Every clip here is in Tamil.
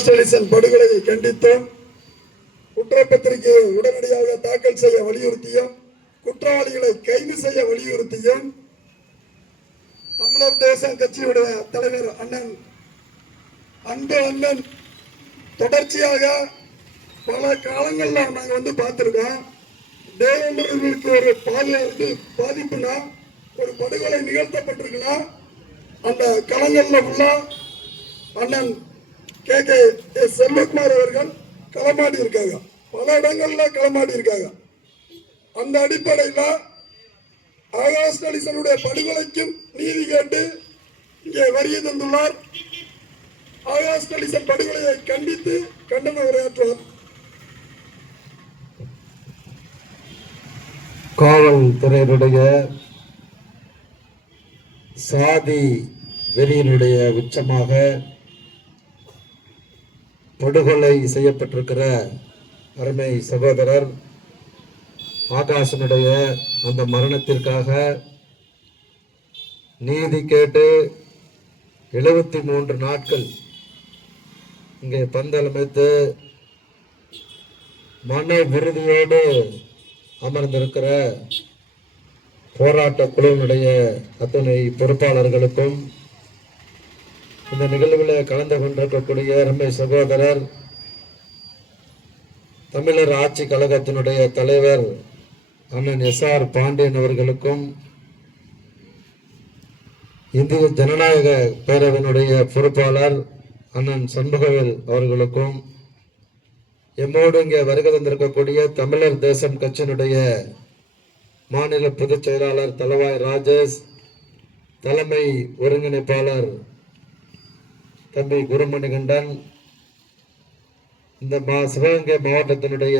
ஸ்டெலிசன் படுகொலையை கண்டித்தும் குற்றப்பத்திரிகையை உடனடியாக தாக்கல் செய்ய வலியுறுத்தியும் குற்றவாளிகளை கைது செய்ய வலியுறுத்தியும் தமிழர் தேசம் கட்சியுடைய தலைவர் அண்ணன் அண்ணன் தொடர்ச்சியாக பல காலங்கள்ல நாங்க பார்த்திருக்கோம். தேவேந்திரர்களுக்கு ஒரு பாதிப்புனா ஒரு படுகொலை நிகழ்த்தப்பட்டிருக்குன்னா அந்த களங்கள்ல உள்ள அண்ணன் கே செல்வகுமார் அவர்கள் களமாடி இருக்காங்க, பல இடங்கள்ல களமாடி இருக்காங்க. அந்த அடிப்படையில் ஆகாஷ் ஸ்டெலிசனுடைய படுகொலைக்கும் நீதி கேட்டு இங்கே வருகை தந்துள்ளார். ஆகாஷ் ஸ்டெலிசன் படுகொலையை கண்டித்து கண்டன உரையாற்றுவார். காவல்துறையினுடைய சாதி வெறியினுடைய உச்சமாக படுகொலை செய்யப்பட்டிருக்கிற அருமை சகோதரர் ஆகாஷனுடைய அந்த மரணத்திற்காக நீதி கேட்டு 73 நாட்கள் இங்கே பந்தலமைத்து மன விருதியோடு அமர்ந்திருக்கிற போராட்ட குழுவினுடைய அத்தனை பொறுப்பாளர்களுக்கும் இந்த நிகழ்வில் கலந்து கொண்டிருக்கக்கூடிய அருமை சகோதரர் தமிழர் ஆட்சி கழகத்தினுடைய தலைவர் அண்ணன் SR பாண்டியன் அவர்களுக்கும் இந்திய ஜனநாயக பேரவையினுடைய பொறுப்பாளர் அண்ணன் சண்முகவேல் அவர்களுக்கும் எம்மோடு இங்கே வருகை தந்திருக்கக்கூடிய தமிழர் தேசம் கட்சியினுடைய மாநில பொதுச் செயலாளர் தலவாய் ராஜேஷ், தலைமை ஒருங்கிணைப்பாளர் தம்பி குருமணிகண்டன், இந்த சிவகங்கை மாவட்டத்தினுடைய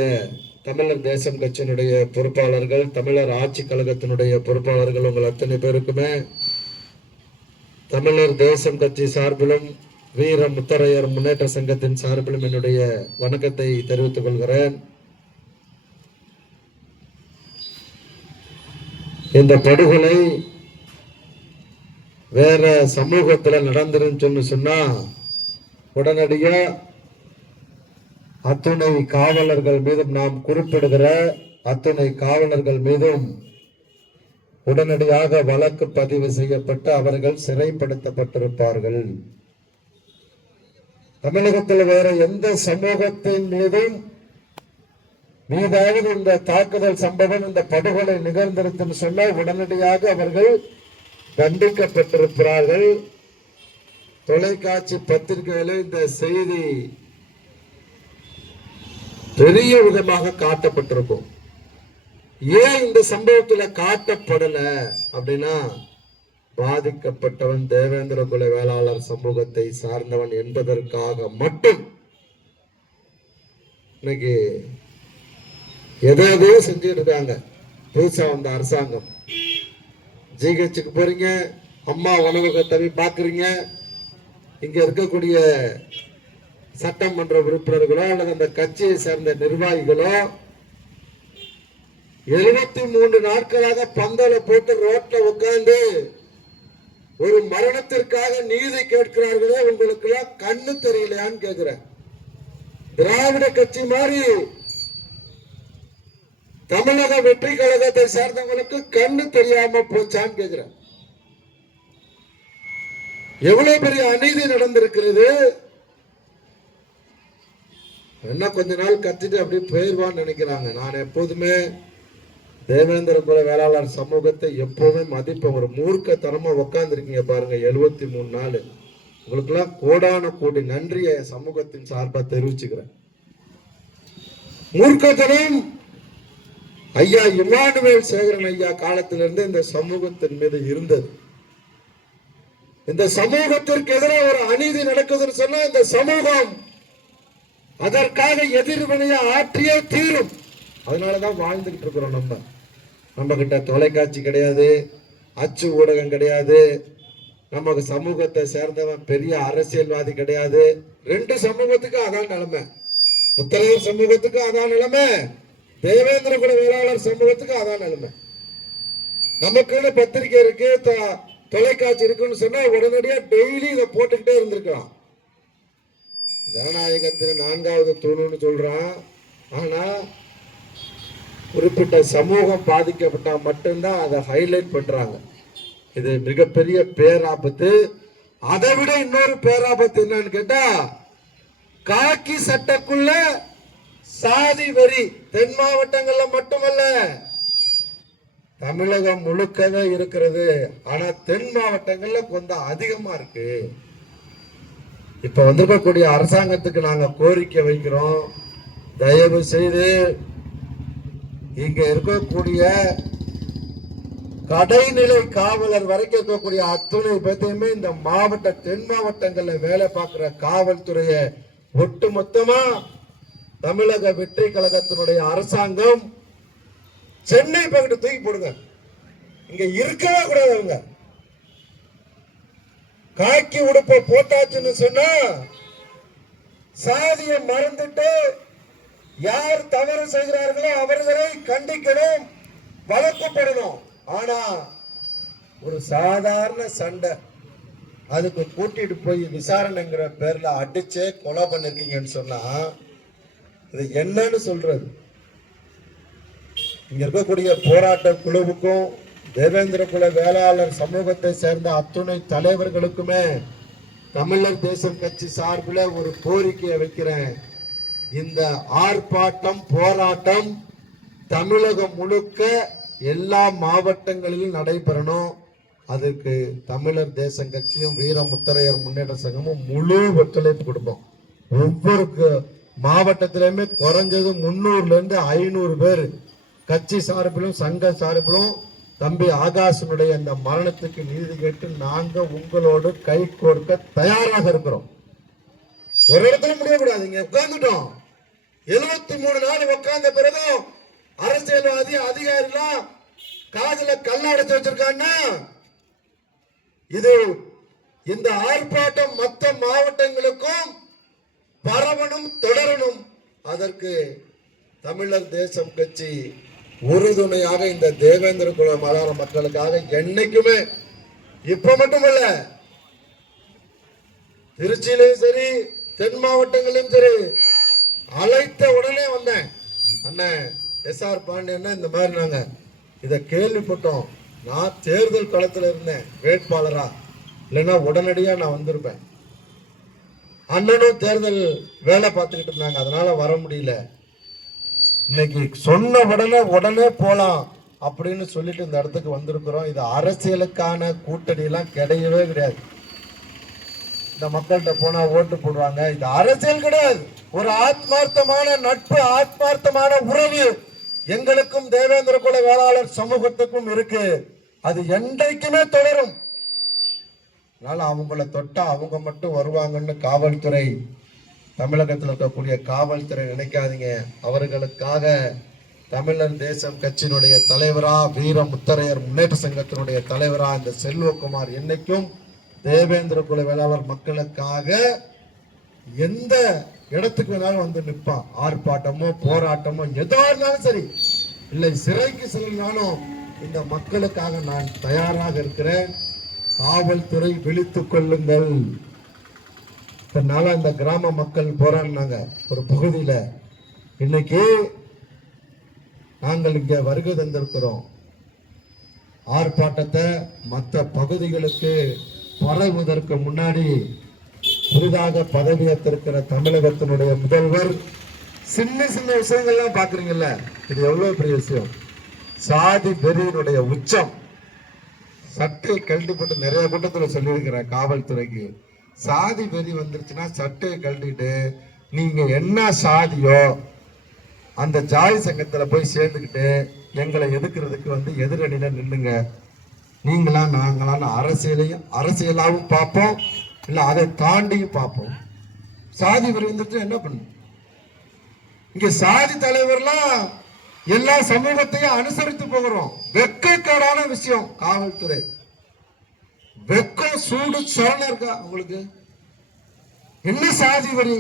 தமிழர் தேசம் கட்சியினுடைய பொறுப்பாளர்கள், தமிழர் ஆட்சி கழகத்தினுடைய பொறுப்பாளர்கள், உங்கள் அத்தனை பேருக்குமே தமிழர் தேசம் கட்சி சார்பிலும் வீர முத்தரையர் முன்னேற்ற சங்கத்தின் சார்பிலும் என்னுடைய வணக்கத்தை தெரிவித்துக் கொள்கிறேன். இந்த படுகொலை வேற சமூகத்துல நடந்துருன்னு சொன்னா உடனடியா அத்துணை காவலர்கள் மீதும், நாம் குறிப்பிடுகிற அத்துணை காவலர்கள் மீதும் உடனடியாக வழக்கு பதிவு செய்யப்பட்டு அவர்கள் சிறைப்படுத்தப்பட்டிருப்பார்கள். தமிழகத்தில் வேற எந்த சமூகத்தின் மீதும் மீதாவது இந்த தாக்குதல் சம்பவம், இந்த படுகொலை நிகழ்ந்திருக்குன்னு சொன்ன உடனடியாக அவர்கள் தண்டிக்கப்பட்டிருக்கிறார்கள். தொலைக்காட்சி பத்திரிகைகளில் இந்த செய்தி பெரிய விதமாக காட்டப்பட்டிருக்கும். ஏன் இந்த சம்பவத்தில் காட்டப்படல அப்படின்னா, பாதிக்கப்பட்டவன் தேவேந்திர குல வேளாளர் சமூகத்தை சார்ந்தவன் என்பதற்காக மட்டும் இன்னைக்கு எதோ செஞ்சுட்டு இருக்காங்க. புதுசா வந்த அரசாங்கம், ஜிஹெச்சுக்கு போறீங்க, அம்மா உணவகத்தை பாக்குறீங்க, இங்க இருக்கக்கூடிய சட்டமன்ற உறுப்பினர்களோ அல்லது அந்த கட்சியை சேர்ந்த நிர்வாகிகளோ 73 நாட்களாக பந்தல போட்டு ரோட்ல உட்கார்ந்து ஒரு மரணத்திற்காக நீதி கேட்கிறார்களே, உங்களுக்கு எல்லாம் கண்ணு தெரியலையான்னு கேட்கிறேன். திராவிட கட்சி மாதிரி தமிழக வெற்றி கழகத்தை சேர்ந்தவங்களுக்கு கண்ணு தெரியாம போச்சான்னு கேட்கிறேன். எவ்வளவு பெரிய அநீதி நடந்திருக்கிறது. என்ன கொஞ்ச நாள் கத்திட்டு அப்படி போயிடுவான்னு நினைக்கிறாங்க. நான் எப்போதுமே தேவேந்திர குல வேளாளர் சமூகத்தை எப்பவுமே மதிப்பேன். ஒரு மூர்க்கத்தனமா உட்கார்ந்துருக்கீங்க பாருங்க 73 நாள். உங்களுக்கு எல்லாம் கோடான கோடி நன்றியை சமூகத்தின் சார்பா தெரிவிச்சுக்கிறேன். மூர்க்கத்தனம் ஐயா இமானுவேல் சேகரன் ஐயா காலத்திலிருந்து இந்த சமூகத்தின் மீது இருந்தது. இந்த சமூகத்திற்கு எதிராக ஒரு அநீதி நடக்குதுன்னு சொன்னா இந்த சமூகம் அதற்காக எதிர்வினையா ஆற்றியே தீரும். அதனாலதான் வாழ்ந்துகிட்டு இருக்கிறோம். நம்ம கிட்ட தொலைக்காட்சி கிடையாது, அச்சு ஊடகம் கிடையாது, நமக்கு சமூகத்தை சேர்ந்தவன் பெரிய அரசியல்வாதி கிடையாது. 2 சமூகத்துக்கு அதான் நிலைமை. முத்தரையர் சமூகத்துக்கு அதான் நிலைமை, தேவேந்திர குல வேளாளர் சமூகத்துக்கு அதான் நிலைமை. நமக்குன்னு பத்திரிகை இருக்கு, தொலைக்காட்சி இருக்குன்னு சொன்னா உடனடியா டெய்லி இதை போட்டுக்கிட்டே இருந்திருக்கலாம். ஜனநாயகத்தின் 4வது தூணுன்னு சொல்றான். ஆனா குறிப்பிட்ட சமூகம் பாதிக்கப்பட்டா மட்டும்தான் அதை ஹைலைட் பண்றாங்க. இது மிகப்பெரிய பேராபத்து. அதை விட இன்னொரு பேராபத்து என்னன்னு கேட்டா, காக்கி சட்டக்குள்ள சாதி வரி தென் மாவட்டங்கள்ல மட்டுமல்ல, தமிழகம் முழுக்கவே இருக்கிறது. ஆனா தென் மாவட்டங்கள்ல கொஞ்சம் அதிகமா இருக்கு. இப்ப வந்திருக்கக்கூடிய அரசாங்கத்துக்கு நாங்க கோரிக்கை வைக்கிறோம், தயவு செய்து இங்க இருக்கக்கூடிய கடைநிலை காவலர் வரைக்கும் இருக்கக்கூடிய அத்துணை பேத்தையுமே இந்த மாவட்ட தென் மாவட்டங்கள்ல வேலை பார்க்கிற காவல்துறையை ஒட்டுமொத்தமா தமிழக வெற்றி கழகத்தினுடைய அரசாங்கம் சென்னை பக்கத்து தூக்கி போடுங்க. இங்க இருக்கவே கூடாது. அவங்க காக்கி உடுப்ப போட்டாச்சுன்னு சொன்னா சாதியை மறந்துட்டு யார் தவறு செய்கிறார்களோ அவர்களை கண்டிக்கணும், வழக்கப்படணும். ஆனா ஒரு சாதாரண சண்டை, அதுக்கு கூட்டிட்டு போய் விசாரணைங்கிற பேர்ல அடிச்சே கொலை பண்ணிருக்கீங்கன்னு சொன்னா இது என்னன்னு சொல்றது? இங்க இருக்கக்கூடிய போராட்ட குழுவுக்கும் தேவேந்திர குல வேளாளர் சமூகத்தை சேர்ந்த அத்துணை தலைவர்களுக்குமே தமிழர் தேசம் கட்சி சார்பில் ஒரு கோரிக்கையை வைக்கிறேன். இந்த ஆர்ப்பாட்டம் போராட்டம் தமிழகம் முழுக்க எல்லா மாவட்டங்களிலும் நடைபெறணும். அதுக்கு தமிழர் தேசம் கட்சியும் வீர முத்தரையர் முன்னேற்ற சங்கமும் முழு ஒத்துழைப்பு கொடுப்போம். ஒவ்வொரு மாவட்டத்திலுமே குறைஞ்சது 300ல இருந்து 500 பேர் கட்சி சார்பிலும் சங்க சார்பிலும் தம்பி ஆகாசனுடைய அந்த மரணத்துக்கு நீதி கேட்டு நாங்க உங்களோடு கை கோர்க்க தயாராக இருக்கிறோம். ஒரு இடத்துல முடியக்கூடாது. இங்க உட்கார்ந்துட்டோம், 73 நாள் உட்கார்ந்த பிறகும் அரசியல்வாதி அதிகாரிலாம் காதுல கல்லடைச்சு வச்சிருக்காங்கன்னா இது இந்த ஆர்ப்பாட்டம் மற்ற மாவட்டங்களுக்கும் பரவணும், தொடரணும். அதற்கு தமிழர் தேசம் கட்சி உறுதுணையாக இந்த தேவேந்திர குல மகார மக்களுக்காக என்னைக்குமே, இப்ப மட்டுமல்ல, திருச்சியிலும் சரி தென் மாவட்டங்களிலும் சரி, அழைத்த உடனே வந்தேன். அண்ணன் SR பாண்டியன் இந்த மாதிரி நாங்க இதை கேள்விப்பட்டோம், நான் தேர்தல் களத்தில் இருந்தேன் வேட்பாளரா, இல்லைன்னா உடனடியா நான் வந்திருப்பேன். அண்ணனும் தேர்தல் வேலை பார்த்துக்கிட்டு இருந்தாங்க, அதனால வர முடியல. இன்னைக்கு சொன்ன உடனே போலாம் அப்படின்னு சொல்லிட்டு இந்த இடத்துக்கு வந்திருக்கிறோம். இது அரசியலுக்கான கூட்டணி எல்லாம் கிடையவே கிடையாது. இந்த மக்கள்கிட்ட போனா ஓட்டு போடுவாங்க, இது அரசியல் கிடையாது. ஒரு ஆத்மார்த்தமான நட்பு, ஆத்மார்த்தமான உறவு எங்களுக்கும் தேவேந்திர குல வேளாளர் சமூகத்துக்கும் இருக்கு. அது என்றைக்குமே தொடரும். அதனால அவங்கள தொட்டா அவங்க மட்டும் வருவாங்கன்னு காவல்துறை, தமிழகத்தில் இருக்கக்கூடிய காவல்துறை நினைக்காதீங்க. அவர்களுக்காக தமிழர் தேசம் கட்சியினுடைய தலைவரா, வீர முத்தரையர் முன்னேற்ற சங்கத்தினுடைய தலைவரா இந்த செல்வகுமார் என்னைக்கும் தேவேந்திர குல வேளாளர் மக்களுக்காக எந்த இடத்துக்கு வேணாலும் வந்து நிற்பான். ஆர்ப்பாட்டமோ போராட்டமோ எதோ இருந்தாலும் சரி, இல்லை சிறைக்கு செல்லனாலும் இந்த மக்களுக்காக நான் தயாராக இருக்கிறேன். காவல்துறை விழித்துக் கொள்ளுங்கள். இதனால இந்த கிராம மக்கள் போராடினாங்க ஒரு பகுதியில. இன்னைக்கு நாங்கள் இங்க வருகை தந்திருக்கிறோம். ஆர்ப்பாட்டத்தை மற்ற பகுதிகளுக்கு பரவுவதற்கு முன்னாடி புதிதாக பதவியேற்றிருக்கிற தமிழகத்தினுடைய முதல்வர் சின்ன சின்ன விஷயங்கள்லாம் பாக்குறீங்கல்ல, இது எவ்வளவு பெரிய விஷயம். சாதி வெறியினுடைய உச்சம். சட்டையை கழட்டிப்பட்டு நிறைய கூட்டத்தில் சொல்லியிருக்கிற காவல்துறைக்கு, சாதி வெறி வந்துருச்சுன்னா சட்டையை கழட்டிட்டு நீங்க என்ன சாதியோ அந்த ஜாதி சங்கத்துல போய் சேர்ந்துக்கிட்டு எங்களை எதிர்க்கிறதுக்கு வந்து எதிரணியில நின்னுங்க. நீங்களா நாங்களான்னு அரசியலாவும் பார்ப்போம், இல்ல அதை தாண்டியும் பார்ப்போம். சாதி வெறி வந்துட்டு என்ன பண்ணும்? இங்க சாதி தலைவர்லாம் எல்லா சமூகத்தையும் அனுசரித்து போகிறோம். வெக்கக்கேடான விஷயம். காவல்துறை வெக்கம் சூடு சரணம் இருக்கா உங்களுக்கு? என்ன சாதி வரி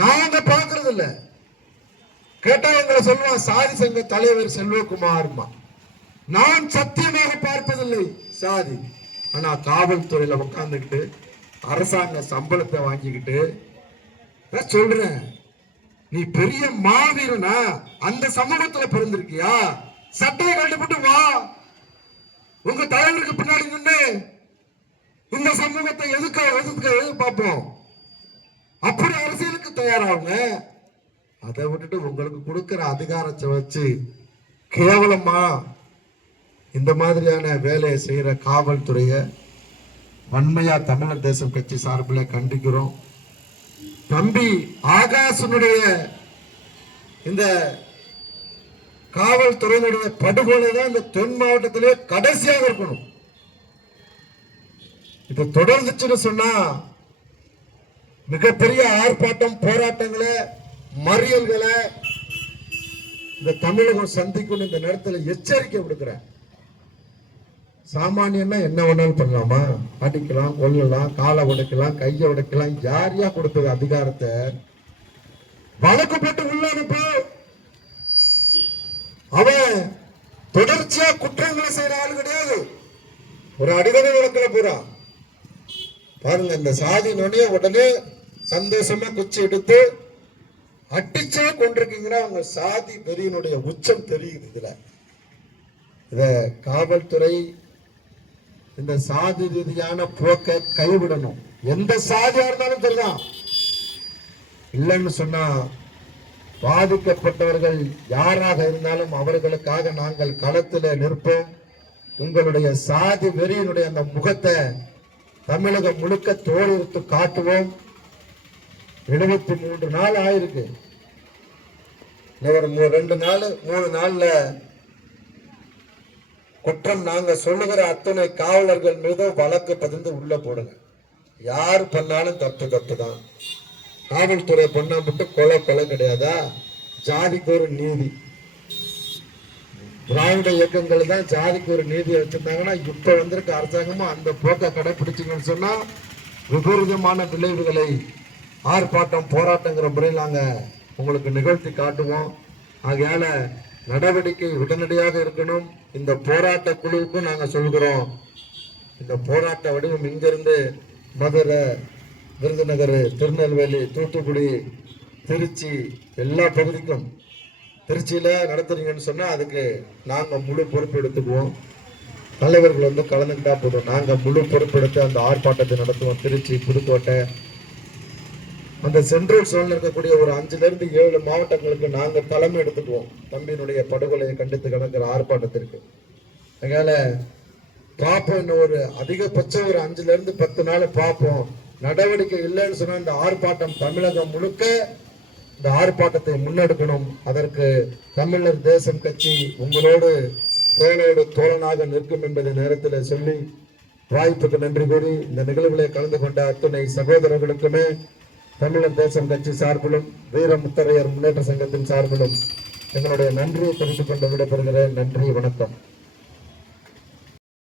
நாங்க பாக்குறது இல்ல. கேட்டா எங்களை சொல்லுவான் சாதி சங்க தலைவர் செல்வகுமார்மா. நான் சத்தியமாக பார்ப்பதில்லை சாதி. ஆனா காவல்துறையில உட்கார்ந்துக்கிட்டு அரசாங்க சம்பளத்தை வாங்கிக்கிட்டு நான் சொல்றேன், நீ பெரிய மாவீரனா? அந்த சமூகத்துல பிறந்திருக்கியா? சட்டையை கட்டுப்பட்டு வா, உங்க தலைவருக்கு பின்னாடி நின்று இந்த சமூகத்தை எதுக்கு பார்ப்போம். அப்படி அரசியலுக்கு தயாராகுங்க. அதை விட்டுட்டு உங்களுக்கு கொடுக்கிற அதிகாரத்தை வச்சு கேவலமா இந்த மாதிரியான வேலையை செய்யற காவல்துறைய வன்மையா தமிழர் தேசம் கட்சி சார்பில் கண்டிக்கிறோம். தம்பி ஆகாசனுடைய இந்த காவல்துறையினுடைய படுகொலை தான் இந்த தென் மாவட்டத்திலே கடைசியாக இருக்கணும். இது தொடர்ந்துச்சுன்னு சொன்னா மிகப்பெரிய ஆர்ப்பாட்டம், போராட்டங்களை, மறியல்களை இந்த தமிழகம் சந்திக்கும். இந்த நேரத்தில் எச்சரிக்கை விடுக்கிறேன். சாமானியன்னா என்ன வேணாலும் பண்ணலாமா? அடிக்கலாம், கொல்லலாம், காலை உடைக்கலாம், கையை உடைக்கலாம். யாரையா கொடுத்தது அதிகாரத்தை? வழக்கு போட்டு உள்ள அனுப்பு. அவன் தொடர்ச்சியா குற்றங்களை செய்யற ஆள் கிடையாது. ஒரு அடிதடி வழக்குல போறான் பாருங்க. இந்த சாதி நுழைய உடனே சந்தோஷமா குச்சி எடுத்து அடிச்சே கொண்டிருக்கீங்கன்னா அவங்க சாதி வெறியினுடைய உச்சம் தெரியுது. இதுல இத காவல்துறை இந்த சாதி ரீதியான போக்கை கைவிடணும். எந்த சாதியா இருந்தாலும் சரிதான். இல்லைன்னு சொன்னா பாதிக்கப்பட்டவர்கள் யாராக இருந்தாலும் அவர்களுக்காக நாங்கள் களத்தில் நிற்போம். உங்களுடைய சாதி வெறியினுடைய அந்த முகத்தை தமிழகம் முழுக்க தோலுறுத்து காட்டுவோம். 73 நாள் ஆயிருக்கு. ஒரு 2 நாள் 3 நாள்ல குற்றம் நாங்க சொல்லுகிற அத்தனை காவலர்கள் மீது வழக்கு பதிந்து உள்ள போடுங்க. யார் பண்ணாலும் தப்பு தான். காவல்துறை பண்ணா மட்டும் கொலை கிடையாதா? ஜாதிக்கு ஒரு நீதி. திராவிட இயக்கங்கள் தான் ஜாதிக்கு ஒரு நீதியை வச்சிருந்தாங்கன்னா இப்ப வந்திருக்க அரசாங்கமும் அந்த போக்கை கடைபிடிச்சிங்கன்னு சொன்னா விபரீதமான விளைவுகளை ஆர்ப்பாட்டம், போராட்டங்கிற முறையில் நாங்க உங்களுக்கு நிகழ்த்தி காட்டுவோம். ஆகையால நடவடிக்கை உடனடியாக இருக்கணும். இந்த போராட்ட குழுவுக்கும் நாங்க சொல்கிறோம், இந்த போராட்ட வடிவம் இங்கிருந்து மதுரை, விருதுநகர், திருநெல்வேலி, தூத்துக்குடி, திருச்சி எல்லா பகுதிக்கும், திருச்சியில நடத்துறீங்கன்னு சொன்னா அதுக்கு நாங்க முழு பொறுப்பு எடுத்துக்குவோம். தலைவர்கள் வந்து கலந்துக்கிட்டா போதும். நாங்க முழு பொறுப்பெடுத்து அந்த ஆர்ப்பாட்டத்தை நடத்துவோம். திருச்சி, புதுக்கோட்டை, அந்த சென்ட்ரல் சோன்ல இருக்கக்கூடிய ஒரு 5 to 7 மாவட்டங்களுக்கு நாங்க தலைமை எடுத்துக்குவோம். தம்பியினுடைய படுகொலையை கண்டித்து கிடக்கிற ஆர்ப்பாட்டத்திற்கு. அதனால பார்ப்போம், இன்னும் ஒரு அதிகபட்சம் ஒரு 5 to 10 நாள் பார்ப்போம். நடவடிக்கை இல்லைன்னு சொன்னா இந்த ஆர்ப்பாட்டம் தமிழகம் முழுக்க இந்த ஆர்ப்பாட்டத்தை முன்னெடுக்கணும். அதற்கு தமிழர் தேசம் கட்சி உங்களோடு தோளோடு தோழனாக நிற்கும் என்பதை நேரத்தில் சொல்லி வாய்ப்புக்கு நன்றி கூறி இந்த நிகழ்வுகளை கலந்து கொண்ட அத்துணை சகோதரர்களுக்குமே தமிழர் தேசம் கட்சி சார்பிலும் வீர முத்தரையர் முன்னேற்ற சங்கத்தின் சார்பிலும் எங்களுடைய நன்றியை தெரிவித்துக் கொண்டு விடைபெறுகிறேன். நன்றி, வணக்கம்.